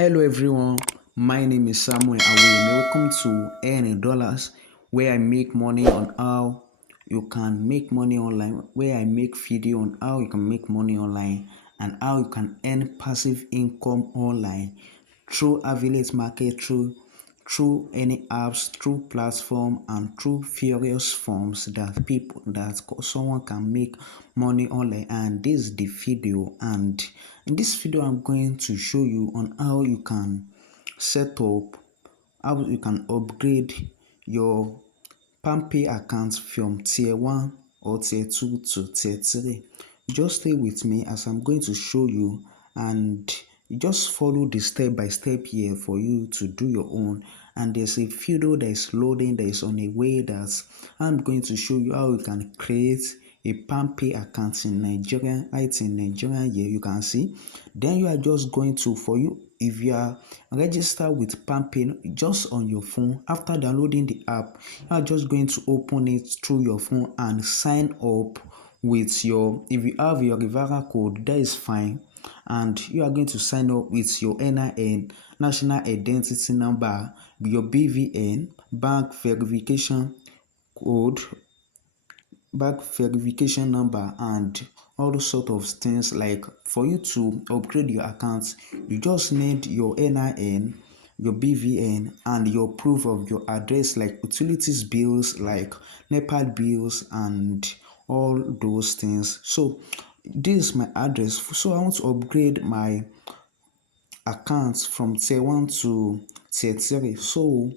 Hello everyone, my name is Samuel Away. Welcome to Earning Dollars, where I make money on how you can make money online, where I make video on how you can make money online and how you can earn passive income online through affiliate market, through any apps, through platform and through various forms that someone can make money online. And this is the video, and in this video I'm going to show you on how you can set up, how you can upgrade your PalmPay account from tier 1 or tier 2 to tier 3. Just stay with me as I'm going to show you, and you just follow the step by step here for you to do your own. And there's a video that is loading, that is on a way, that I'm going to show you how you can create a PalmPay account in Nigeria. It's in Nigeria here, you can see. Then you are just going to, for you, if you are registered with PalmPay just on your phone, after downloading the app, you are just going to open it through your phone and sign up with your, if you have your referral code, that is fine. And you are going to sign up with your NIN, national identity number, your BVN, bank verification code, bank verification number, and all sort of things. Like, for you to upgrade your account, you just need your NIN, your BVN, and your proof of your address, like utilities bills, like Nepal bills and all those things. So this is my address. So I want to upgrade my accounts from tier 1 to tier 3. So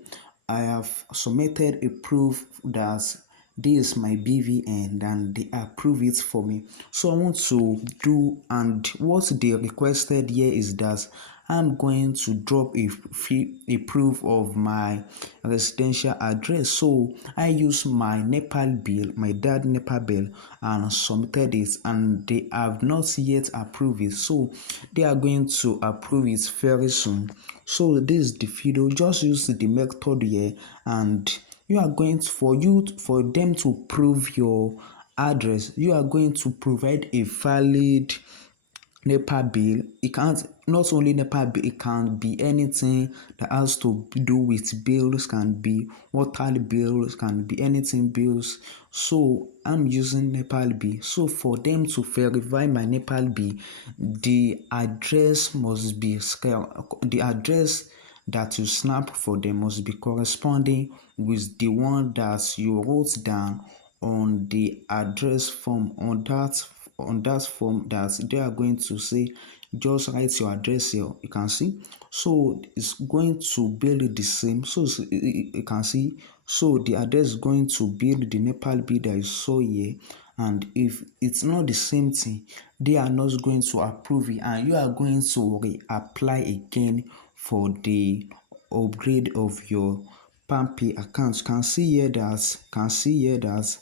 I have submitted a proof that this is my BVN and they approve it for me. So I want to do, and what they requested here is that I'm going to drop a proof of my residential address. So I use my Nepal bill, my dad Nepal bill, and submitted it, and they have not yet approved it. So they are going to approve it very soon. So this is the video. Just use the method here, and you are going to, for them to prove your address, you are going to provide a valid NEPA bill. It can't, not only NEPA bill, it can be anything that has to do with bills, can be water bills, can be anything bills. So I'm using Nepal bill. So for them to verify my Nepal bill, the address must be the address that you snap for them must be corresponding with the one that you wrote down on the address form, on that form that they are going to say. Just write your address here, you can see. So it's going to build the same. So you can see, so the address is going to build the Nepal bill that you saw here. And if it's not the same thing, they are not going to approve it, and you are going to reapply again for the upgrade of your PalmPay account. Can see here that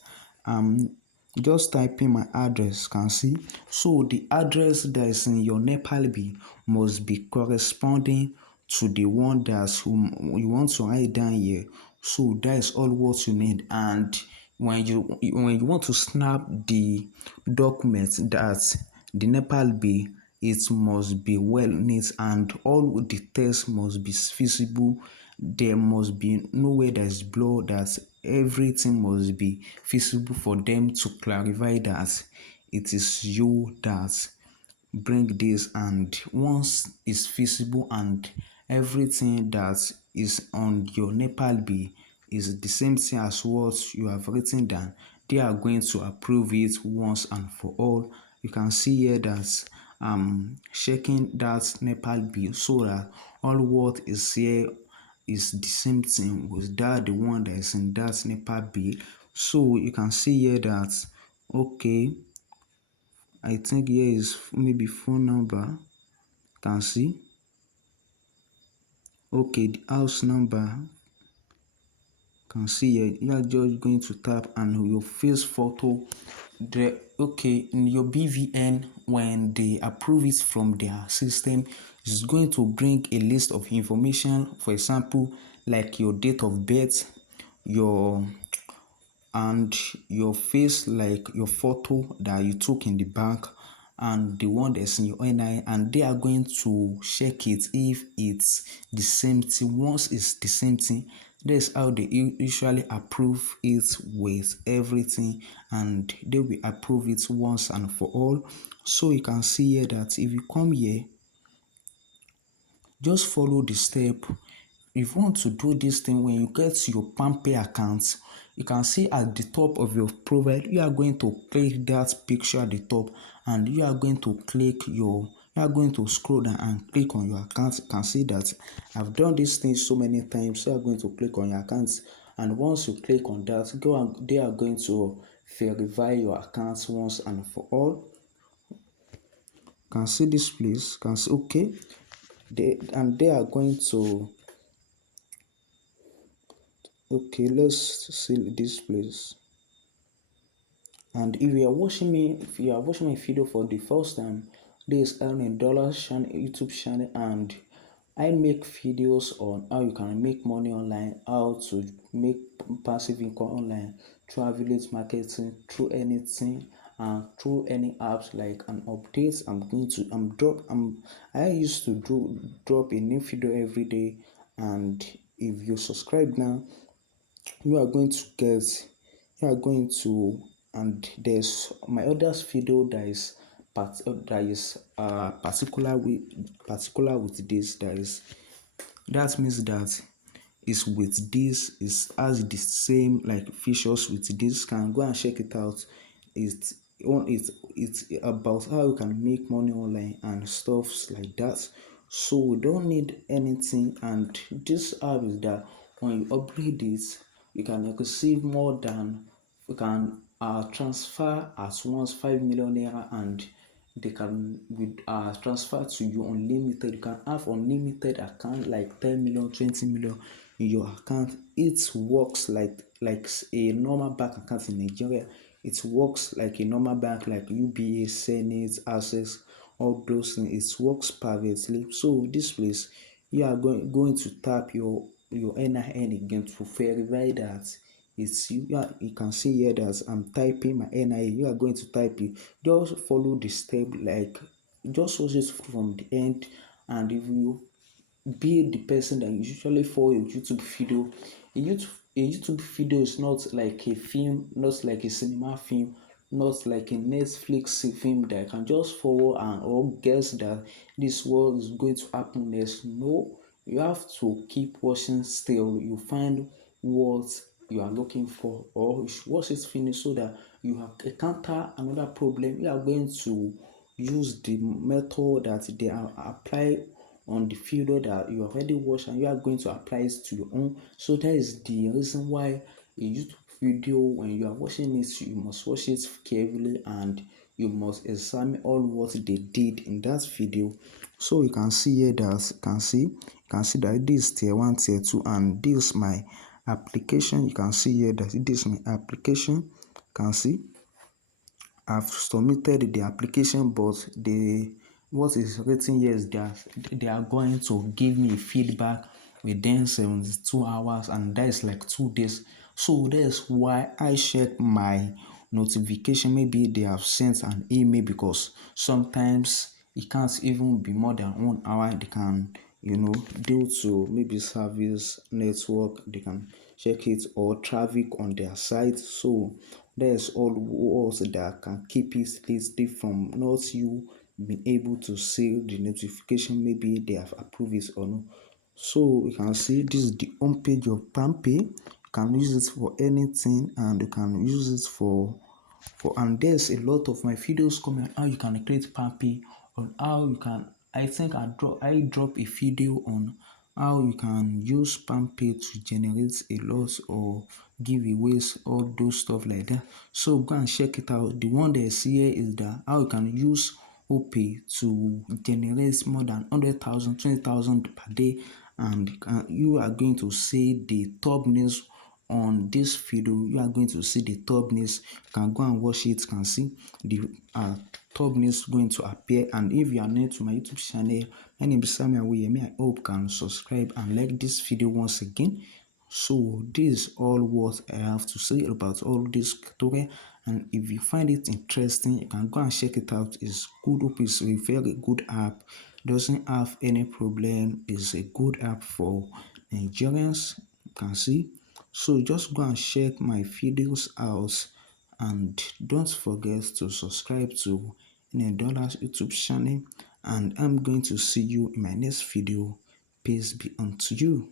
just type in my address, can see. So the address that is in your Nepal bill must be corresponding to the one that you want to write down here. So that is all what you need. And when you want to snap the document, that the Nepal bill, it must be well neat and all the text must be visible. There must be nowhere that is blurred, that everything must be visible for them to clarify that it is you that bring this. And once it's visible and everything that is on your Nepal bill is the same thing as what you have written down, they are going to approve it once and for all. You can see here that checking that Nepal bill, so that all what is here is the same thing with that, the one that is in that Nepal bill. So you can see here that, okay, I think here is maybe phone number, can see. Okay, the house number, can see here. You are just going to tap and your face photo. Okay, in your BVN, when they approve it from their system, it's going to bring a list of information, for example, like your date of birth, your and your face, like your photo that you took in the bank, and the one that's in your NI, and they are going to check it if it's the same thing. Once it's the same thing, that's how they usually approve it with everything, and they will approve it once and for all. So you can see here that if you come here, just follow the step. If you want to do this thing, when you get to your PalmPay account, you can see at the top of your profile, you are going to click that picture at the top, and you are going to you are going to scroll down and click on your account. You can see that I've done this thing so many times. So you are going to click on your account, and once you click on that, they are going to verify your account once and for all. You can see this place. You can see okay. They are going to okay, let's see this place. And if you are watching my video for the first time, this is $1 channel, YouTube channel, and I make videos on how you can make money online, how to make passive income online through affiliate marketing, through anything, and through any apps like an update. I used to drop a new video every day, and if you subscribe now, you are going to get you are going to and there's my other video that is particular with this, that means that is with this is has the same like features with this. Can go and check it out. It's about how you can make money online and stuffs like that. So we don't need anything, and this app is that when you upgrade this, you can receive more than you can transfer at once 5 million naira, and they can with transfer to you unlimited. You can have unlimited account like 10 million, 20 million in your account. It works like a normal bank account in Nigeria. It works like a normal bank like UBA, Senate, Access, all those things. It works perfectly. So this place, you are going to tap your NIN again to verify that it's you. Yeah, you can see here that I'm typing my NIN. You are going to type it. Just follow the step, like just watch it from the end. And if you be the person that usually follow a YouTube video, a YouTube video is not like a film, not like a cinema film, not like a Netflix film that I can just follow and or guess that this what is going to happen next. No, you have to keep watching still. You find what you are looking for, or you should watch it finish so that you have encounter another problem. You are going to use the method that they are apply on the video that you already watched, and you are going to apply it to your own. So that is the reason why a YouTube video, when you are watching it, you must watch it carefully, and you must examine all what they did in that video. So you can see here that you can see that this is tier 1, tier 2, and this is my application. You can see here that this is my application. You can see I've submitted the application, but what is written here is that they are going to give me feedback within 72 hours, and that is like 2 days. So that's why I check my notification. Maybe they have sent an email, because sometimes it can't even be more than 1 hour. They can, due to maybe service network, they can check it, or traffic on their site. So there's all what that can keep it listed from not you being able to see the notification. Maybe they have approved it or not. So you can see this is the home page of PalmPay. You can use it for anything, and you can use it and there's a lot of my videos coming on how you can create PalmPay, on how you can. I think I drop a video on how you can use PalmPay to generate a lot or giveaways, all those stuff like that. So go and check it out. The one that's here is that how you can use OPay to generate more than 100,000, 20,000 per day, and you are going to see the thumbnails on this video. You are going to see the thumbnails. You can go and watch it. You can see the thumbnails going to appear. And if you are new to my YouTube channel, my name is Samuel Awuyemi. I hope you can subscribe and like this video once again. So this is all what I have to say about all this tutorial, And if you find it interesting, you can go and check it out. It's good. Hope is a very good app. Doesn't have any problem. It's a good app for Nigerians. You can see. So just go and check my videos out, and don't forget to subscribe to Dollars YouTube channel. And I'm going to see you in my next video. Peace be unto you.